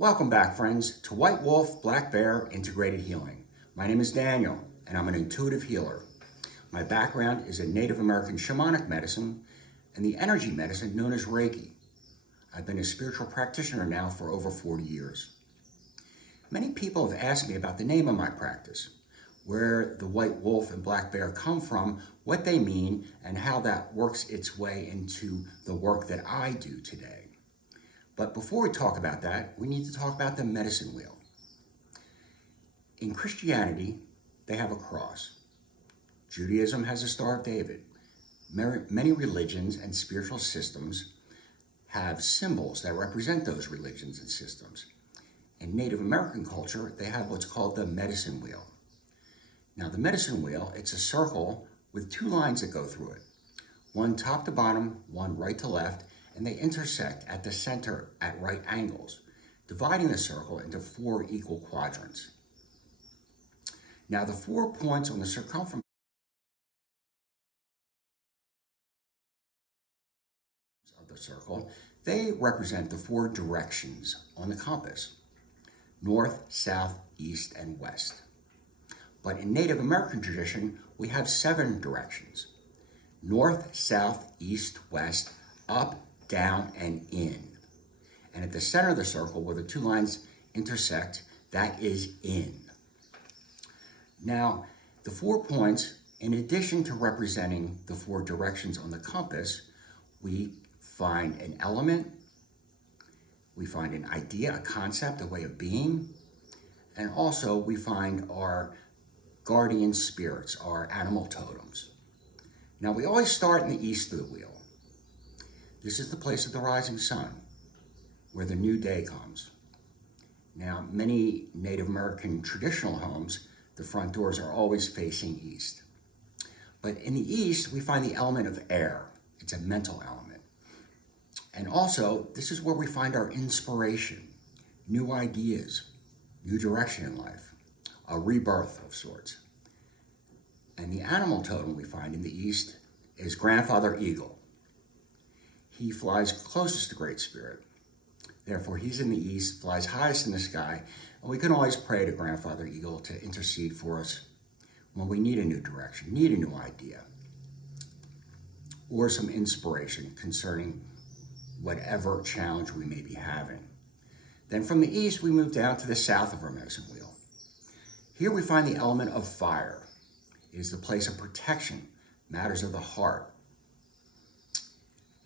Welcome back, friends, to White Wolf Black Bear Integrated Healing. My name is Daniel, and I'm an intuitive healer. My background is in Native American shamanic medicine and the energy medicine known as Reiki. I've been a spiritual practitioner now for over 40 years. Many people have asked me about the name of my practice, where the white wolf and black bear come from, what they mean, and how that works its way into the work that I do today. But before we talk about that, we need to talk about the medicine wheel. In Christianity, they have a cross. Judaism has a Star of David. Many religions and spiritual systems have symbols that represent those religions and systems. In Native American culture, they have what's called the medicine wheel. Now, the medicine wheel, it's a circle with two lines that go through it. One top to bottom, one right to left, and they intersect at the center at right angles, dividing the circle into 4 equal quadrants. Now, the 4 points on the circumference of the circle, they represent the 4 directions on the compass: north, south, east, and west. But in Native American tradition, we have 7 directions: north, south, east, west, up, down, and in. And at the center of the circle, where the 2 lines intersect, that is in. Now, the 4 points, in addition to representing the 4 directions on the compass, we find an element, we find an idea, a concept, a way of being, and also we find our guardian spirits, our animal totems. Now, we always start in the east of the wheel. This is the place of the rising sun, where the new day comes. Now, many Native American traditional homes, the front doors are always facing east. But in the east, we find the element of air. It's a mental element. And also, this is where we find our inspiration, new ideas, new direction in life, a rebirth of sorts. And the animal totem we find in the east is Grandfather Eagle. He flies closest to Great Spirit. Therefore, he's in the east, flies highest in the sky, and we can always pray to Grandfather Eagle to intercede for us when we need a new direction, need a new idea, or some inspiration concerning whatever challenge we may be having. Then from the east, we move down to the south of our medicine wheel. Here we find the element of fire. It is the place of protection, matters of the heart.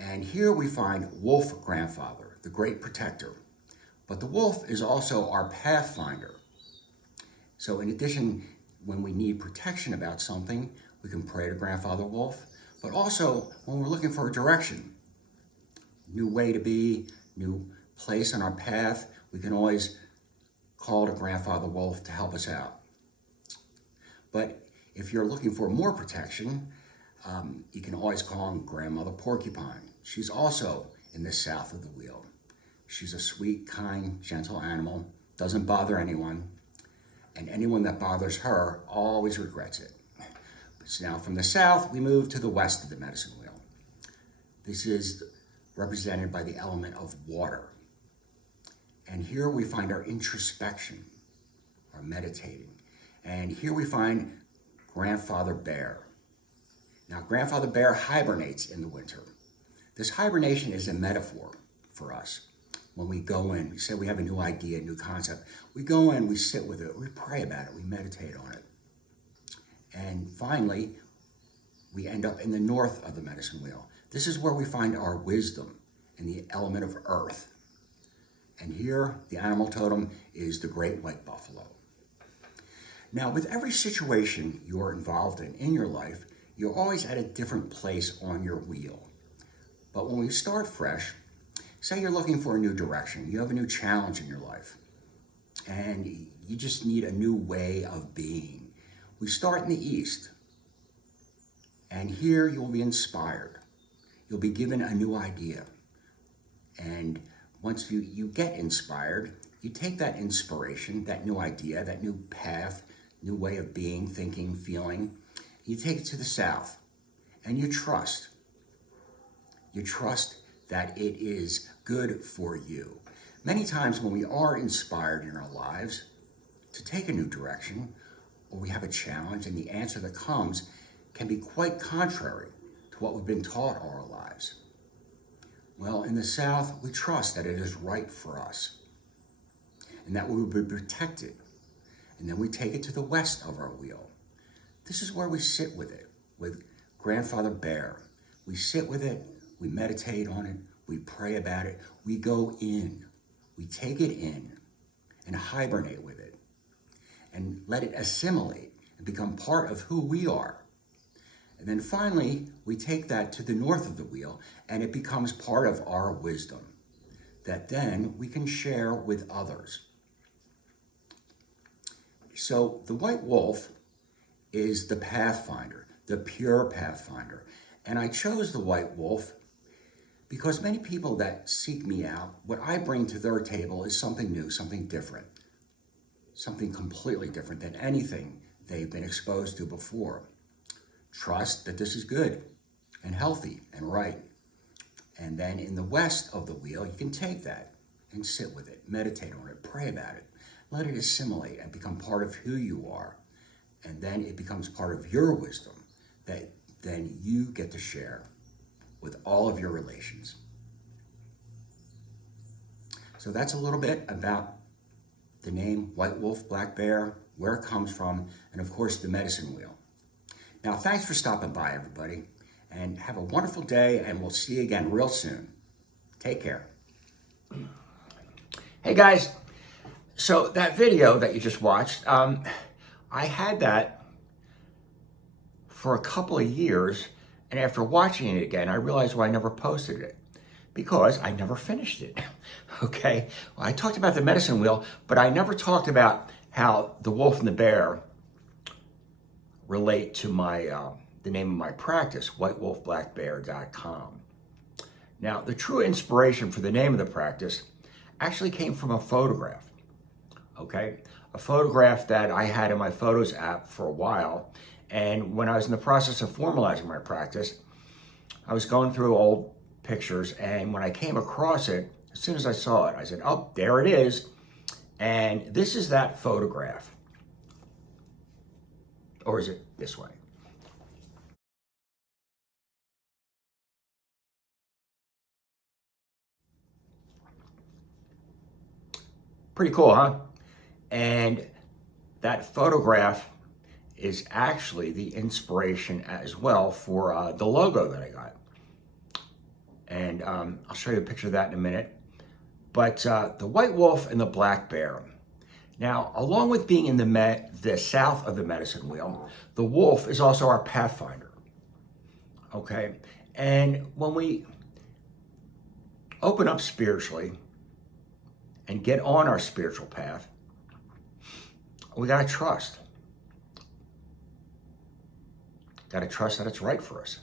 And here we find Wolf Grandfather, the great protector. But the wolf is also our pathfinder. So in addition, when we need protection about something, we can pray to Grandfather Wolf. But also, when we're looking for a direction, new way to be, new place on our path, we can always call to Grandfather Wolf to help us out. But if you're looking for more protection, you can always call on Grandmother Porcupine. She's also in the south of the wheel. She's a sweet, kind, gentle animal, doesn't bother anyone, and anyone that bothers her always regrets it. So now from the south, we move to the west of the medicine wheel. This is represented by the element of water. And here we find our introspection, our meditating. And here we find Grandfather Bear. Now, Grandfather Bear hibernates in the winter. This hibernation is a metaphor for us. When we go in, we say we have a new idea, a new concept. We go in, we sit with it, we pray about it, we meditate on it. And finally, we end up in the north of the medicine wheel. This is where we find our wisdom in the element of earth. And here, the animal totem is the great white buffalo. Now, with every situation you're involved in your life, you're always at a different place on your wheel. But when we start fresh, say you're looking for a new direction, you have a new challenge in your life, and you just need a new way of being. We start in the east, and here you'll be inspired. You'll be given a new idea. And once you get inspired, you take that inspiration, that new idea, that new path, new way of being, thinking, feeling, you take it to the south, and you trust. You trust that it is good for you. Many times when we are inspired in our lives to take a new direction, or we have a challenge and the answer that comes can be quite contrary to what we've been taught all our lives. Well, in the South, we trust that it is right for us and that we will be protected. And then we take it to the west of our wheel. This is where we sit with it, with Grandfather Bear. We sit with it, we meditate on it, we pray about it, we go in, we take it in and hibernate with it and let it assimilate and become part of who we are. And then finally, we take that to the north of the wheel and it becomes part of our wisdom that then we can share with others. So the white wolf is the pathfinder, the pure pathfinder. And I chose the white wolf because many people that seek me out, what I bring to their table is something new, something different, something completely different than anything they've been exposed to before. Trust that this is good and healthy and right. And then in the west of the wheel, you can take that and sit with it, meditate on it, pray about it, let it assimilate and become part of who you are. And then it becomes part of your wisdom that then you get to share with all of your relations. So that's a little bit about the name White Wolf, Black Bear, where it comes from, and of course the medicine wheel. Now, thanks for stopping by, everybody, and have a wonderful day, and we'll see you again real soon. Take care. Hey guys, so that video that you just watched, I had that for a couple of years, and after watching it again, I realized why I never posted it. Because I never finished it, okay? Well, I talked about the medicine wheel, but I never talked about how the wolf and the bear relate to my the name of my practice, whitewolfblackbear.com. Now, the true inspiration for the name of the practice actually came from a photograph, okay? A photograph that I had in my Photos app for a while, and when I was in the process of formalizing my practice, I was going through old pictures, and when I came across it, as soon as I saw it, I said, oh, there it is. And this is that photograph. Or is it this way? Pretty cool, huh? And that photograph is actually the inspiration as well for the logo that I got. And I'll show you a picture of that in a minute. But the white wolf and the black bear. Now, along with being in the south of the medicine wheel, the wolf is also our pathfinder, okay? And when we open up spiritually and get on our spiritual path, we gotta trust. Gotta trust that it's right for us.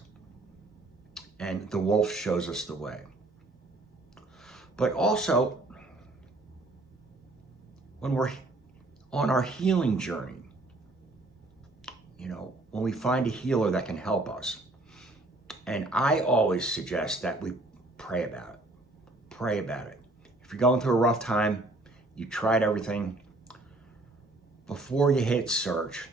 And the wolf shows us the way. But also, when we're on our healing journey, you know, when we find a healer that can help us, and I always suggest that we pray about it. Pray about it. If you're going through a rough time, you tried everything, before you hit search,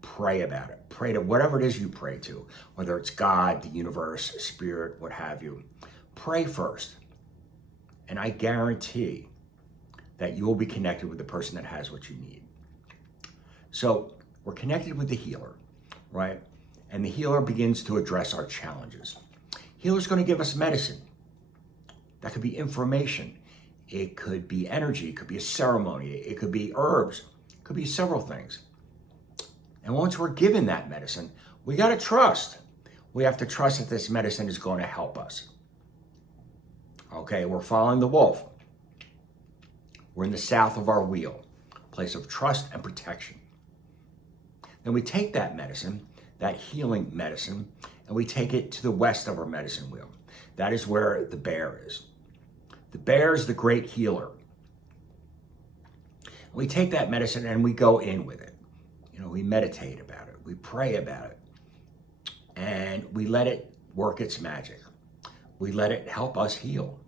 pray about it. Pray to whatever it is you pray to, whether it's God, the universe, spirit, what have you. Pray first. And I guarantee that you will be connected with the person that has what you need. So we're connected with the healer, right? And the healer begins to address our challenges. Healer's going to give us medicine. That could be information. It could be energy. It could be a ceremony. It could be herbs. It could be several things. And once we're given that medicine, we got to trust. We have to trust that this medicine is going to help us. Okay, we're following the wolf. We're in the south of our wheel, place of trust and protection. Then we take that medicine, that healing medicine, and we take it to the west of our medicine wheel. That is where the bear is. The bear is the great healer. We take that medicine and we go in with it. You know, we meditate about it, we pray about it, and we let it work its magic. We let it help us heal.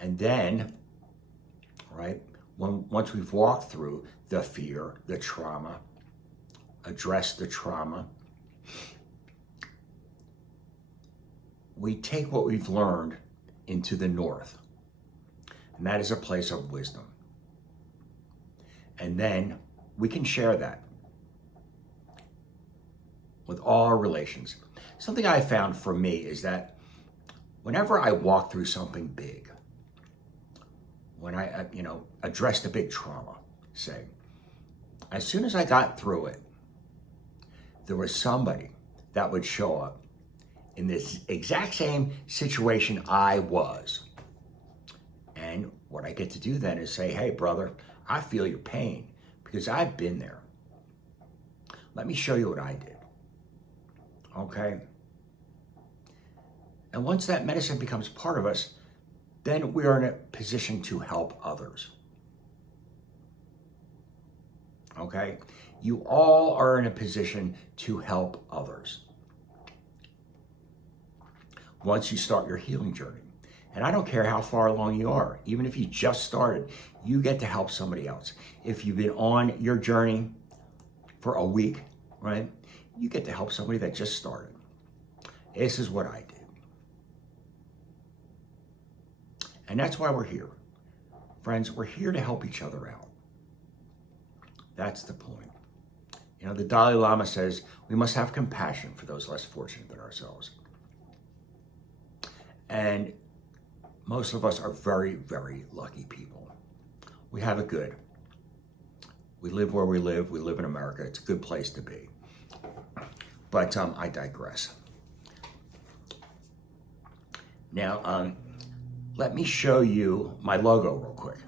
And then, right, once we've walked through the fear, the trauma, addressed the trauma, we take what we've learned into the north. And that is a place of wisdom. And then we can share that with all our relations. Something I found for me is that whenever I walk through something big, when I, addressed a big trauma, say, as soon as I got through it, there was somebody that would show up in this exact same situation I was. And what I get to do then is say, hey, brother, I feel your pain because I've been there. Let me show you what I did. Okay? And once that medicine becomes part of us, then we are in a position to help others. Okay? You all are in a position to help others once you start your healing journey. And I don't care how far along you are. Even if you just started, you get to help somebody else. If you've been on your journey for a week, right, you get to help somebody that just started. This is what I did. And that's why we're here. Friends, we're here to help each other out. That's the point. The Dalai Lama says we must have compassion for those less fortunate than ourselves. And most of us are very, very lucky people. We have it good. We live where we live. We live in America. It's a good place to be. But I digress. Now, let me show you my logo real quick.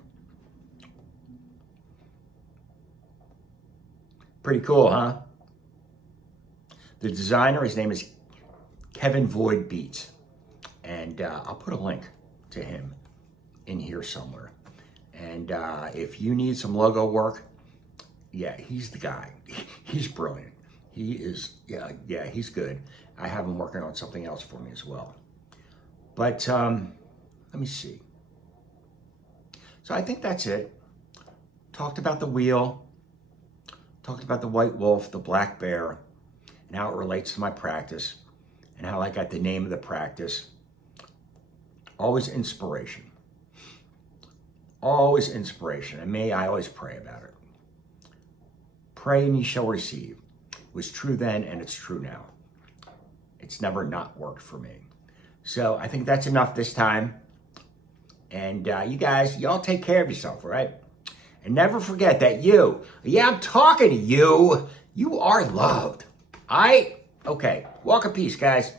Pretty cool, huh? The designer, his name is Kevin Void Beats. And I'll put a link to him in here somewhere. And if you need some logo work, yeah, he's the guy. He's brilliant. He is, yeah, he's good. I have him working on something else for me as well. But let me see. So I think that's it. Talked about the wheel, talked about the white wolf, the black bear, and how it relates to my practice, and how I got the name of the practice. Always inspiration. Always inspiration. And I always pray about it. Pray and ye shall receive. It was true then and it's true now. It's never not worked for me. So I think that's enough this time. And you guys, y'all take care of yourself, all right? And never forget that I'm talking to you. You are loved. Okay. Walk in peace, guys.